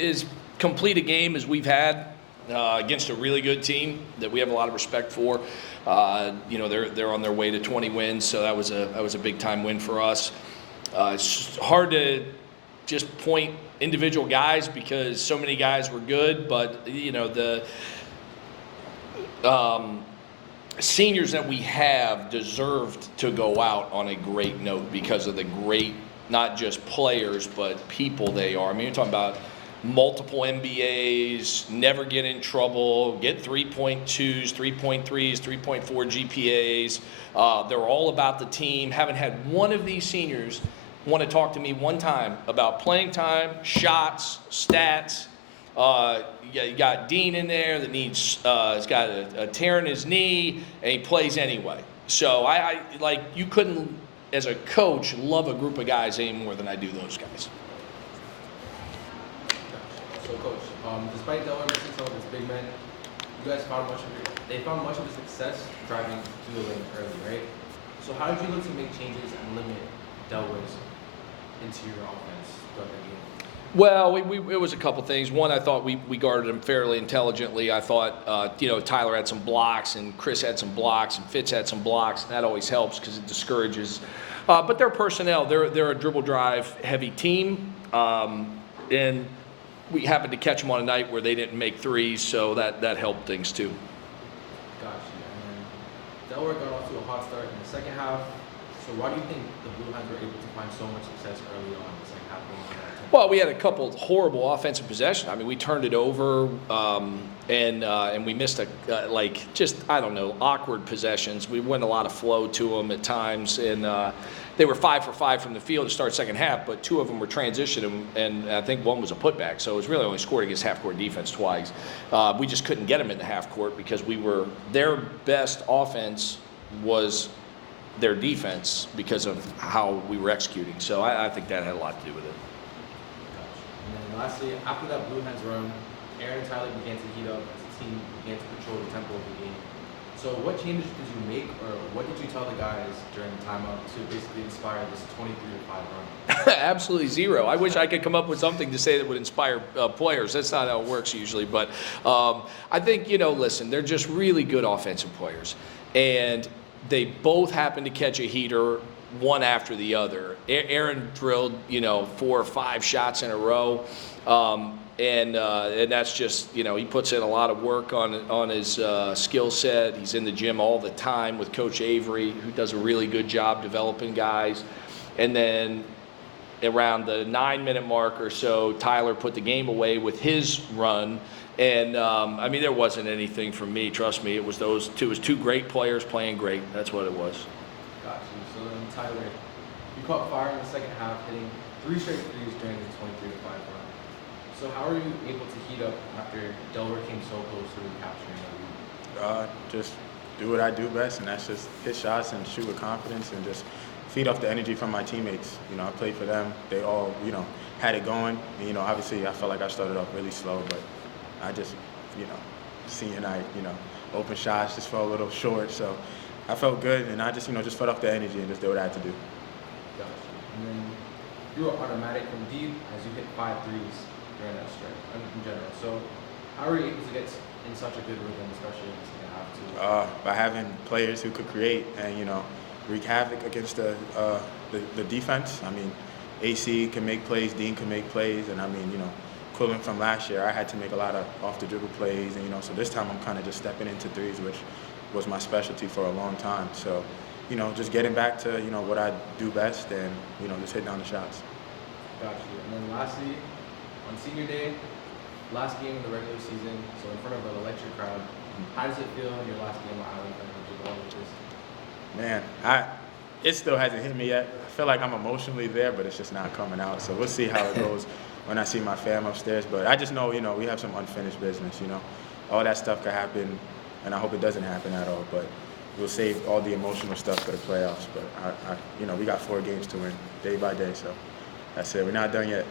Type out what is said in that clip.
as complete a game as we've had against a really good team that we have a lot of respect for. They're on their way to 20 wins, so that was a big time win for us. It's hard to just point individual guys because so many guys were good, but the seniors that we have deserved to go out on a great note because of the great, not just players, but people they are. I mean, you're talking about multiple MBAs, never get in trouble, get 3.2s, 3.3s, 3.4 GPAs. They're all about the team. Haven't had one of these seniors want to talk to me one time about playing time, shots, stats. You got Dean in there that needs, has got a tear in his knee, and he plays anyway. So I like, you couldn't, as a coach, love a group of guys any more than I do those guys. So, Coach, despite Delaware missing some of its big men, you guys found they found much of the success driving to the win early, right? So, how did you look to make changes and limit Delaware's interior offense throughout the game? Well, it was a couple things. One, I thought we guarded them fairly intelligently. I thought, Tyler had some blocks, and Chris had some blocks, and Fitz had some blocks. And that always helps because it discourages. But their personnel, they're a dribble drive heavy team, and we happened to catch them on a night where they didn't make threes, so that helped things too. Gotcha. And Delaware got off to a hot start in the second half. So why do you think the Blue Hens were able to find so much success early on in the second half? Well, we had a couple horrible offensive possessions. I mean, we turned it over, and we missed awkward possessions. We went a lot of flow to them at times, and they were 5 for 5 from the field to start second half, but 2 of them were transition, and I think 1 was a putback. So it was really only scored against half-court defense twice. We just couldn't get them in the half-court because their best offense was their defense because of how we were executing. So I think that had a lot to do with it. And then lastly, after that Blue Hens run, Aaron and Tyler began to heat up as the team began to control the tempo of the game. So what changes did you make, or what did you tell the guys during the timeout to basically inspire this 23-5 run? Absolutely zero. I wish I could come up with something to say that would inspire players. That's not how it works usually. But I think, listen, they're just really good offensive players. And they both happen to catch a heater one after the other. Aaron drilled, 4 or 5 shots in a row. And that's just, he puts in a lot of work on his skill set. He's in the gym all the time with Coach Avery, who does a really good job developing guys. And then around the 9-minute mark or so, Tyler put the game away with his run. And, there wasn't anything from me. Trust me, it was those two. It was 2 great players playing great. That's what it was. Got you. So then, Tyler, you caught fire in the second half, hitting 3 straight threes during the 23-5 run. So how are you able to heat up after Delaware came so close to capturing the lead? Just do what I do best, and that's just hit shots and shoot with confidence and just feed off the energy from my teammates. I played for them. They all, had it going. And, obviously I felt like I started off really slow, but I just, senior night, open shots just felt a little short. So I felt good, and I just, just fed off the energy and just did what I had to do. Gotcha. And then you were automatic from deep as you hit 5 threes during that stretch in general. So how were you able to get in such a good rhythm, especially in the second half too? By having players who could create and, wreak havoc against the defense. AC can make plays, Dean can make plays, and equivalent from last year, I had to make a lot of off the dribble plays, and so this time I'm kind of just stepping into threes, which was my specialty for a long time. So, just getting back to what I do best, and just hitting down the shots. Got you. And then lastly, on senior day, last game of the regular season, so in front of an electric crowd, how does it feel in your last game of Island with all of this? Man, it still hasn't hit me yet. I feel like I'm emotionally there, but it's just not coming out. So we'll see how it goes when I see my fam upstairs. But I just know, we have some unfinished business, All that stuff could happen, and I hope it doesn't happen at all. But we'll save all the emotional stuff for the playoffs. But, we got 4 games to win day by day. So that's it. We're not done yet.